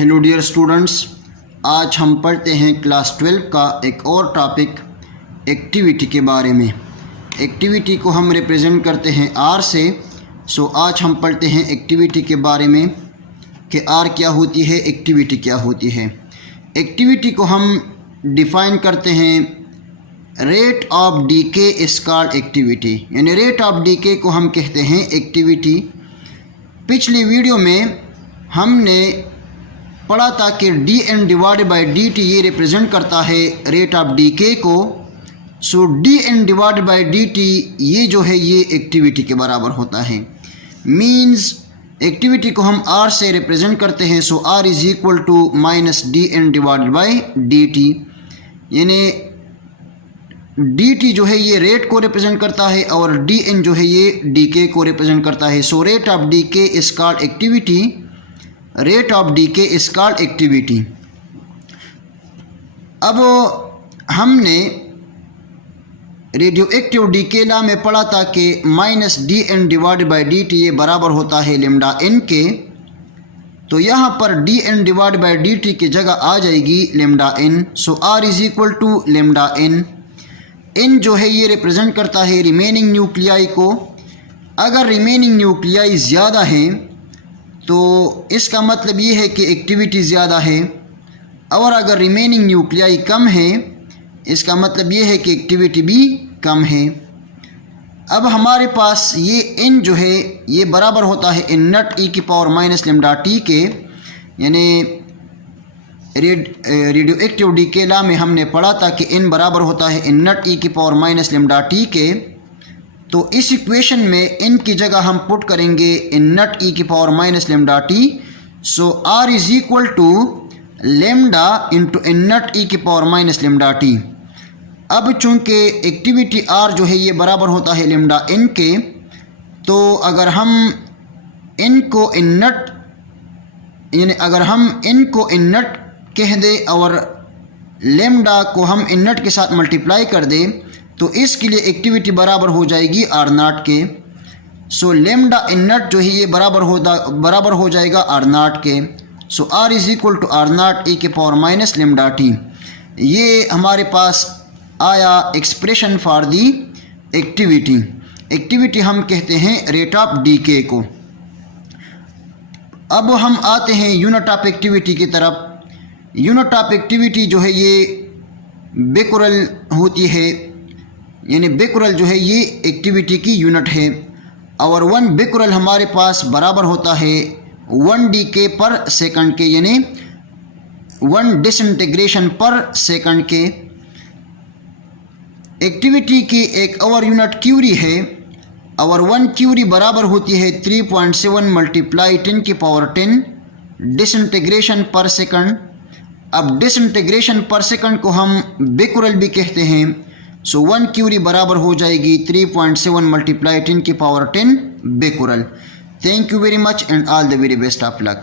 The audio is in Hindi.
हेलो डियर स्टूडेंट्स, आज हम पढ़ते हैं क्लास 12 का एक और टॉपिक एक्टिविटी के बारे में। एक्टिविटी को हम रिप्रेजेंट करते हैं आर से। आज हम पढ़ते हैं एक्टिविटी के बारे में कि आर क्या होती है, एक्टिविटी क्या होती है। एक्टिविटी को हम डिफ़ाइन करते हैं rate of decay is called activity, यानी रेट ऑफ डीके को हम कहते हैं एक्टिविटी। पिछली वीडियो में हमने पढ़ा था कि D N divide by D T ये रिप्रेजेंट करता है रेट ऑफ डीके को। D N divide by D T ये जो है ये एक्टिविटी के बराबर होता है। मीन्स एक्टिविटी को हम आर से रिप्रेजेंट करते हैं। R is equal to minus D N divide by D T, यानी डी टी जो है ये रेट को रिप्रेजेंट करता है और डी एन जो है ये डी के को रिप्रेजेंट करता है। Rate of decay is called activity. Rate of decay is called activity. अब हमने radioactive decay law में पढ़ा था कि minus D N divide by D T ये बराबर होता है लेमडा एन के। तो यहाँ पर D N divide by D T की जगह आ जाएगी lambda N. R is equal to lambda N. N जो है ये रिप्रेजेंट करता है रिमेनिंग न्यूक्लियाई को। अगर रिमेनिंग न्यूक्लियाई ज़्यादा हैं तो इसका मतलब ये है कि एक्टिविटी ज़्यादा है, और अगर रिमेनिंग न्यूक्लियाई कम है इसका मतलब ये है कि एक्टिविटी भी कम है। अब हमारे पास ये एन जो है ये बराबर होता है एन नट ई की पावर माइनस लेमडा टी के, यानी radio active decay law में हमने पढ़ा था कि एन बराबर होता है एन नट ई की पावर माइनस लेमडा टी के। तो इस इक्वेशन में एन की जगह हम पुट करेंगे एन नट ई की power minus lambda t. R is equal to lambda into N naught e की पावर माइनस लेमडा टी। अब चूंकि एक्टिविटी आर जो है ये बराबर होता है लेमडा एन के, तो अगर हम एन को एन नट यानी अगर हम एन को एन नट कह दें और लेमडा को हम एन नट के साथ मल्टीप्लाई कर दें तो इसके लिए एक्टिविटी बराबर हो जाएगी आर नाट के। लेमडा एन नट जो है ये बराबर हो जाएगा आर नाट के। R is equal to R naught e के पावर माइनस लेमडा टी। ये हमारे पास आया expression for the activity. Activity हम कहते हैं रेट ऑफ डीके को। अब हम आते हैं यूनिट ऑफ एक्टिविटी की तरफ। यूनिट ऑफ एक्टिविटी जो है ये बेकुरल होती है, यानी बेकुरल जो है ये एक्टिविटी की यूनिट है, और 1 बेकुरल हमारे पास बराबर होता है 1 डीके पर सेकंड के, यानी 1 डिसइंटीग्रेशन पर सेकंड के। एक्टिविटी की एक और यूनिट क्यूरी है, और 1 क्यूरी बराबर होती है 3.7 मल्टीप्लाई 10 की पावर 10 डिसइंटीग्रेशन पर सेकंड। अब डिसइंटीग्रेशन पर सेकंड को हम बेकुरल भी कहते हैं। 1 क्यूरी बराबर हो जाएगी 3.7 मल्टीप्लाई 10 की power 10 Becquerel. Thank you very much and all the very best of luck.